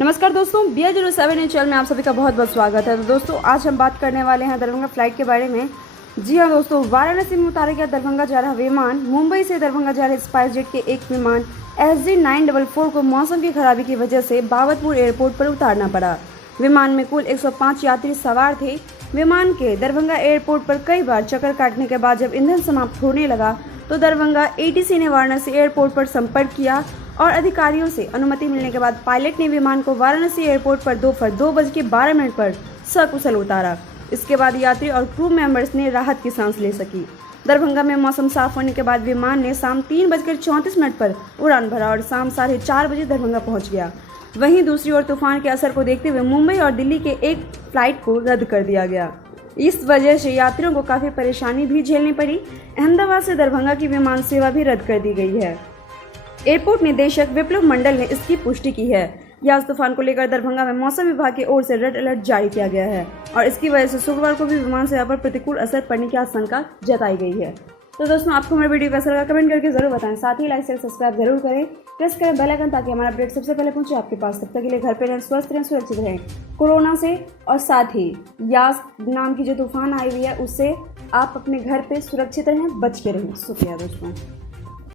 नमस्कार दोस्तों, BI07 channel में आप सभी का बहुत बहुत स्वागत है। तो दोस्तों आज हम बात करने वाले हैं दरभंगा फ्लाइट के बारे में। जी हाँ दोस्तों, वाराणसी में उतारा गया दरभंगा जा रहा विमान। मुंबई से दरभंगा जा रहे स्पाइसजेट के एक विमान SG944 को मौसम की खराबी की वजह से बाबतपुर एयरपोर्ट पर उतारना पड़ा। विमान में कुल 105 यात्री सवार थे। विमान के दरभंगा एयरपोर्ट पर कई बार चक्कर काटने के बाद जब ईंधन समाप्त होने लगा तो दरभंगा ATC ने वाराणसी एयरपोर्ट पर संपर्क किया और अधिकारियों से अनुमति मिलने के बाद पायलट ने विमान को वाराणसी एयरपोर्ट पर दोपहर 2:12 पर सकुशल उतारा। इसके बाद यात्री और क्रू मेंबर्स ने राहत की सांस ले सकी। दरभंगा में मौसम साफ होने के बाद विमान ने शाम 3:34 पर उड़ान भरा और शाम 4:30 बजे दरभंगा पहुंच गया। वहीं दूसरी ओर तूफान के असर को देखते हुए मुंबई और दिल्ली के एक फ्लाइट को रद्द कर दिया गया। इस वजह से यात्रियों को काफ़ी परेशानी भी झेलनी पड़ी। अहमदाबाद से दरभंगा की विमान सेवा भी रद्द कर दी गई है। एयरपोर्ट निदेशक विप्लव मंडल ने इसकी पुष्टि की है। यास तूफान को लेकर दरभंगा में मौसम विभाग की ओर से रेड अलर्ट जारी किया गया है और इसकी वजह से शुक्रवार को भी विमान सेवा पर प्रतिकूल असर पड़ने की आशंका जताई गई है। तो दोस्तों, आपको हमारे वीडियो कैसा लगा कमेंट करके जरूर बताएं। साथ ही लाइक शेयर सब्सक्राइब जरूर करें, प्रेस करें बेल आइकन ताकि हमारा अपडेट सबसे पहले पहुंचे आपके पास। तब तक के लिए घर पे रहें, स्वस्थ रहें, सुरक्षित रहें कोरोना से। और साथ ही यास नाम की जो तूफान आई हुई है उससे आप अपने घर पे सुरक्षित रहें, बच के रहें। शुक्रिया दोस्तों।